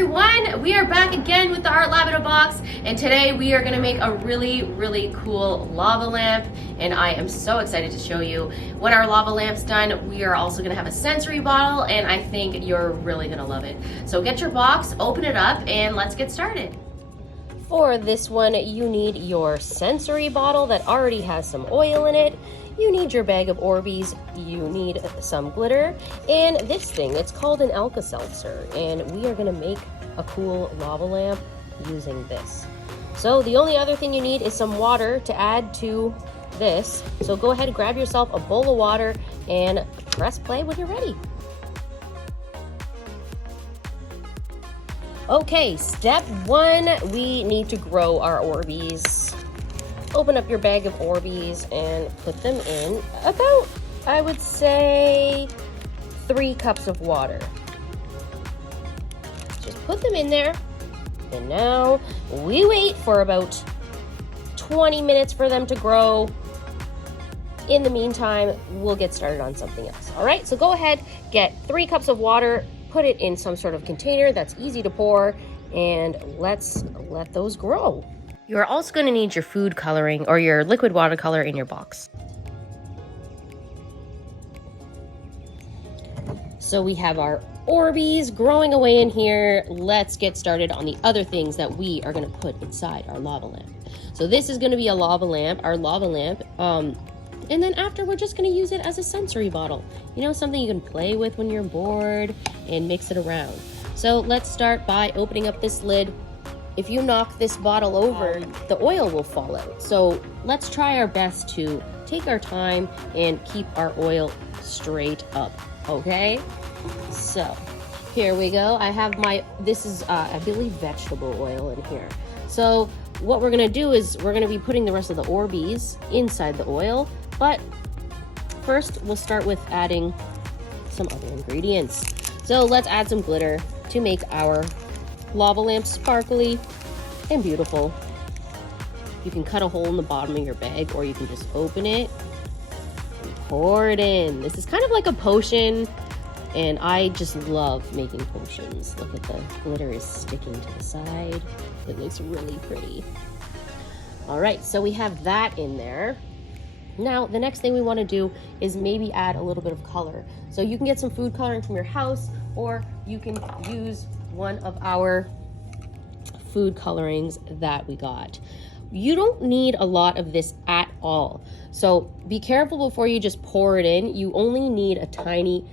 everyone, we are back again with the Art Lab in a Box, and today we are going to make a really cool lava lamp, and I am so excited to show you. When our lava lamp's done, we are also going to have a sensory bottle, and I think you're really going to love it. So get your box, open it up, and let's get started. For this one, you need your sensory bottle that already has some oil in it. You need your bag of Orbeez, you need some glitter, and this thing, it's called an Alka-Seltzer, and we are gonna make a cool lava lamp using this. So the only other thing you need is some water to add to this. So go ahead and grab yourself a bowl of water and press play when you're ready. Okay, step one, we need to grow our Orbeez. Open up your bag of Orbeez and put them in about, I would say, 3 cups of water. Just put them in there, and now we wait for about 20 minutes for them to grow. In the meantime, we'll get started on something else. All right, so go ahead, get 3 cups of water, put it in some sort of container that's easy to pour, and let's let those grow. You're also going to need your food coloring or your liquid watercolor in your box. So we have our Orbeez growing away in here. Let's get started on the other things that we are going to put inside our lava lamp. So this is going to be a lava lamp, our lava lamp. And then after, we're just going to use it as a sensory bottle. You know, something you can play with when you're bored and mix it around. So let's start by opening up this lid. If you knock this bottle over, the oil will fall out. So let's try our best to take our time and keep our oil straight up, okay? So here we go. I have this is, I believe, vegetable oil in here. So what we're gonna do is we're gonna be putting the rest of the Orbeez inside the oil, but first we'll start with adding some other ingredients. So let's add some glitter to make our lava lamp sparkly and beautiful. You can cut a hole in the bottom of your bag, or you can just open it and pour it in. This is kind of like a potion, and I just love making potions. Look at the glitter is sticking to the side. It looks really pretty. All right, so we have that in there. Now, the next thing we want to do is maybe add a little bit of color. So you can get some food coloring from your house, or you can use one of our food colorings that we got. You don't need a lot of this at all. So be careful before you just pour it in. You only need a tiny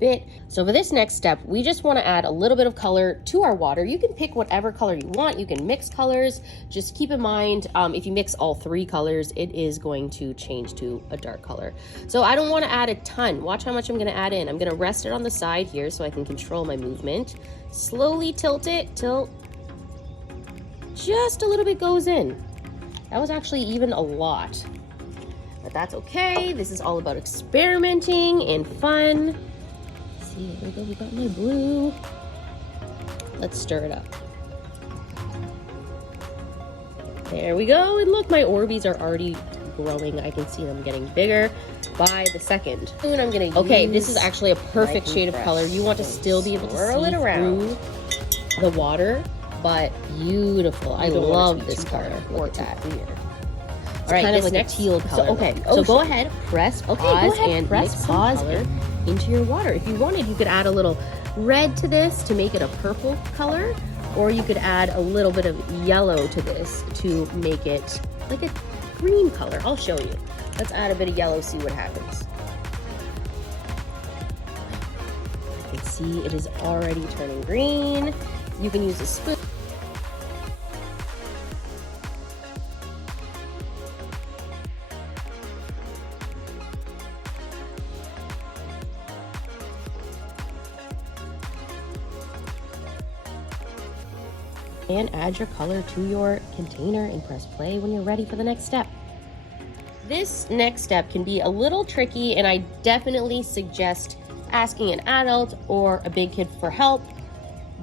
bit. So for this next step, we just want to add a little bit of color to our water. You can pick whatever color you want. You can mix colors. Just keep in mind, if you mix all 3 colors, it is going to change to a dark color. So I don't want to add a ton. Watch how much I'm going to add in. I'm going to rest it on the side here so I can control my movement. Slowly tilt it till just a little bit goes in. That was actually even a lot, but that's okay. This is all about experimenting and fun. See, there we go, we got my blue. Let's stir it up. There we go, and look, my Orbeez are already growing. I can see them getting bigger by the second. Soon I'm gonna okay, this is actually a perfect shade of color. You want to still be able to swirl it around through the water, but beautiful. I love this color. Look at that. All right, kind of like a teal color. So, okay, so go ahead, press pause, and mix some color into your water. If you wanted, you could add a little red to this to make it a purple color, or you could add a little bit of yellow to this to make it like a green color. I'll show you. Let's add a bit of yellow, see what happens. I can see it is already turning green. You can use a spoon. And add your color to your container and press play when you're ready for the next step. This next step can be a little tricky, and I definitely suggest asking an adult or a big kid for help,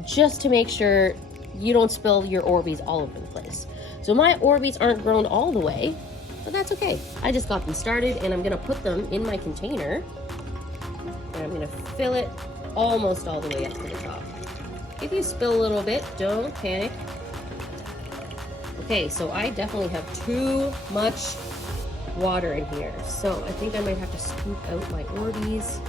just to make sure you don't spill your Orbeez all over the place. So my Orbeez aren't grown all the way, but that's okay. I just got them started, and I'm gonna put them in my container, and I'm gonna fill it almost all the way up to the top. If you spill a little bit, don't panic. Okay, so I definitely have too much water in here. So I think I might have to scoop out my Orbeez.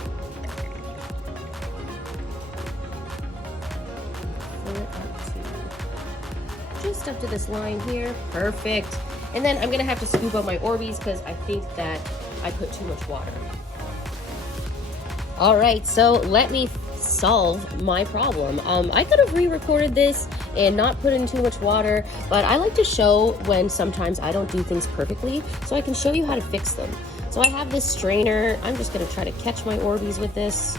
Fill it up to just up to this line here. Perfect. And then I'm gonna have to scoop out my Orbeez because I think that I put too much water. All right, so let me solve my problem. I could have re-recorded this and not put in too much water, but I like to show when sometimes I don't do things perfectly, so I can show you how to fix them. So I have this strainer. I'm just gonna try to catch my Orbeez with this.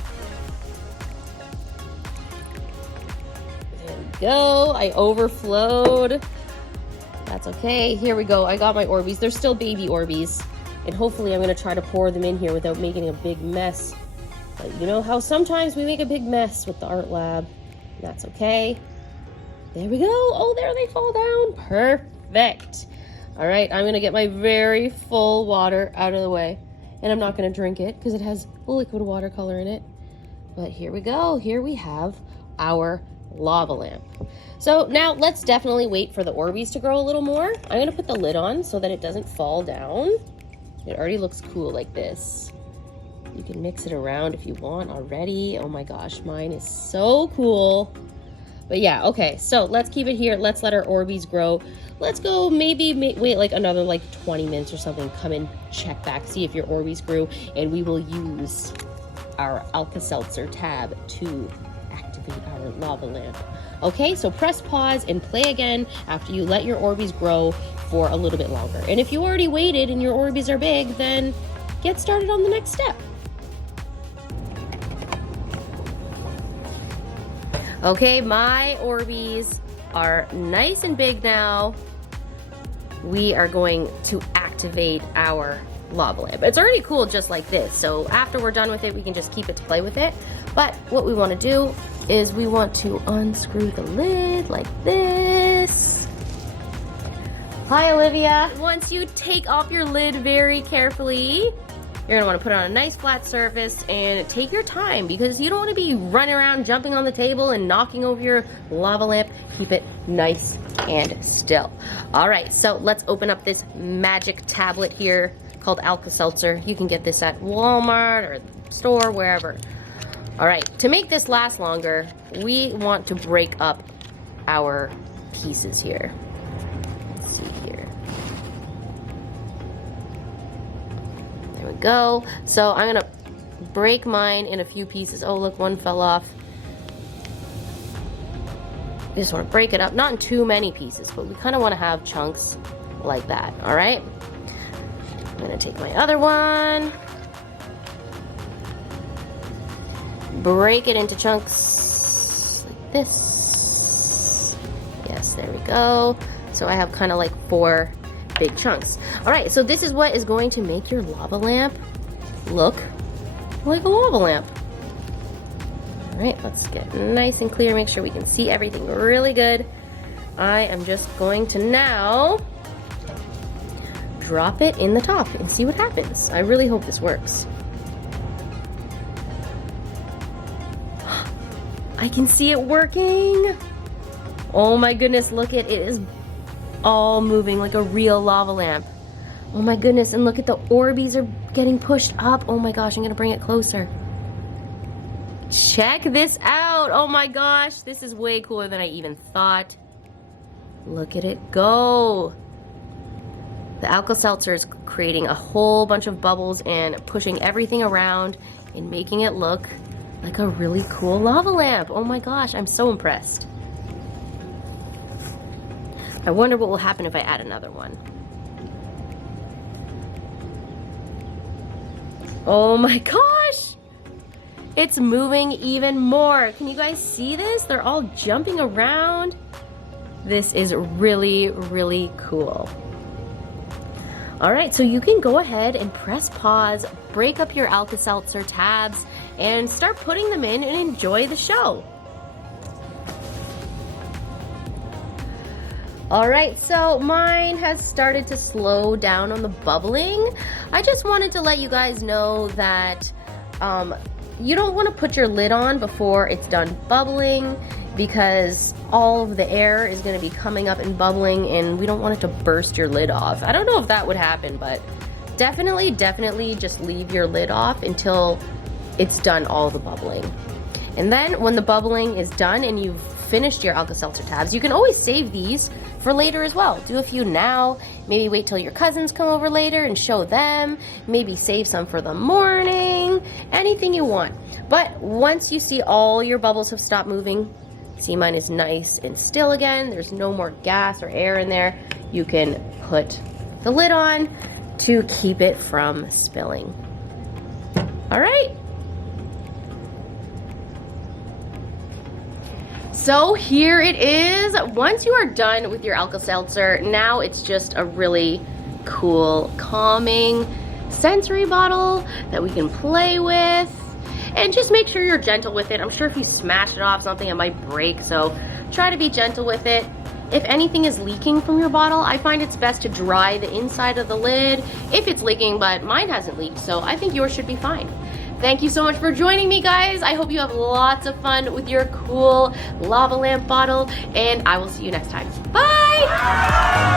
There we go, I overflowed. That's okay, here we go. I got my Orbeez. They're still baby Orbeez, and hopefully I'm gonna try to pour them in here without making a big mess. But you know how sometimes we make a big mess with the art lab. That's okay. There we go. Oh, there they fall down. Perfect. All right, I'm gonna get my very full water out of the way. And I'm not gonna drink it because it has liquid watercolor in it. But here we go. Here we have our lava lamp. So now let's definitely wait for the Orbeez to grow a little more. I'm gonna put the lid on so that it doesn't fall down. It already looks cool like this. You can mix it around if you want already. Oh my gosh, mine is so cool. But yeah, okay, so let's keep it here. Let's let our Orbeez grow. Let's go maybe wait like another like 20 minutes or something. Come and check back, see if your Orbeez grew, and we will use our Alka-Seltzer tab to activate our lava lamp. Okay, so press pause and play again after you let your Orbeez grow for a little bit longer. And if you already waited and your Orbeez are big, then get started on the next step. Okay, my Orbeez are nice and big now. We are going to activate our lava lamp. It's already cool just like this, so after we're done with it, we can just keep it to play with it. But what we want to do is we want to unscrew the lid like this. Hi, Olivia. Once you take off your lid very carefully, you're gonna want to put it on a nice flat surface and take your time because you don't want to be running around jumping on the table and knocking over your lava lamp. Keep it nice and still. All right, so let's open up this magic tablet here called Alka-Seltzer. You can get this at Walmart or the store, wherever. All right, to make this last longer, we want to break up our pieces here. Let's see here. There we go. So I'm gonna break mine in a few pieces. Oh, look, one fell off. We just want to break it up, not in too many pieces, but we kind of want to have chunks like that. All right. I'm gonna take my other one, break it into chunks like this. Yes, there we go. So I have kind of like 4 big chunks. All right, so this is what is going to make your lava lamp look like a lava lamp. All right, let's get nice and clear, make sure we can see everything really good. I am just going to now drop it in the top and see what happens. I really hope this works. I can see it working. Oh my goodness, look at it. It is all moving like a real lava lamp. Oh my goodness, and look at the Orbeez are getting pushed up. Oh my gosh, I'm gonna bring it closer. Check this out. Oh my gosh, this is way cooler than I even thought. Look at it go. The Alka-Seltzer is creating a whole bunch of bubbles and pushing everything around and making it look like a really cool lava lamp. Oh my gosh, I'm so impressed. I wonder what will happen if I add another one. Oh my gosh! It's moving even more. Can you guys see this? They're all jumping around. This is really, really cool. All right, so you can go ahead and press pause, break up your Alka-Seltzer tabs, and start putting them in and enjoy the show. All right, so mine has started to slow down on the bubbling. I just wanted to let you guys know that you don't want to put your lid on before it's done bubbling. because all of the air is going to be coming up and bubbling, and we don't want it to burst your lid off. I don't know if that would happen, but definitely just leave your lid off until it's done all the bubbling. And then when the bubbling is done and you've finished your Alka-Seltzer tabs, you can always save these for later as well. Do a few now, maybe wait till your cousins come over later and show them, maybe save some for the morning, anything you want. But once you see all your bubbles have stopped moving, see mine is nice and still again, there's no more gas or air in there, you can put the lid on to keep it from spilling. All right. So here it is. Once you are done with your Alka-Seltzer, now it's just a really cool, calming sensory bottle that we can play with. And just make sure you're gentle with it. I'm sure if you smash it off something, it might break, so try to be gentle with it. If anything is leaking from your bottle, I find it's best to dry the inside of the lid if it's leaking, but mine hasn't leaked, so I think yours should be fine. Thank you so much for joining me, guys. I hope you have lots of fun with your cool lava lamp bottle, and I will see you next time. Bye!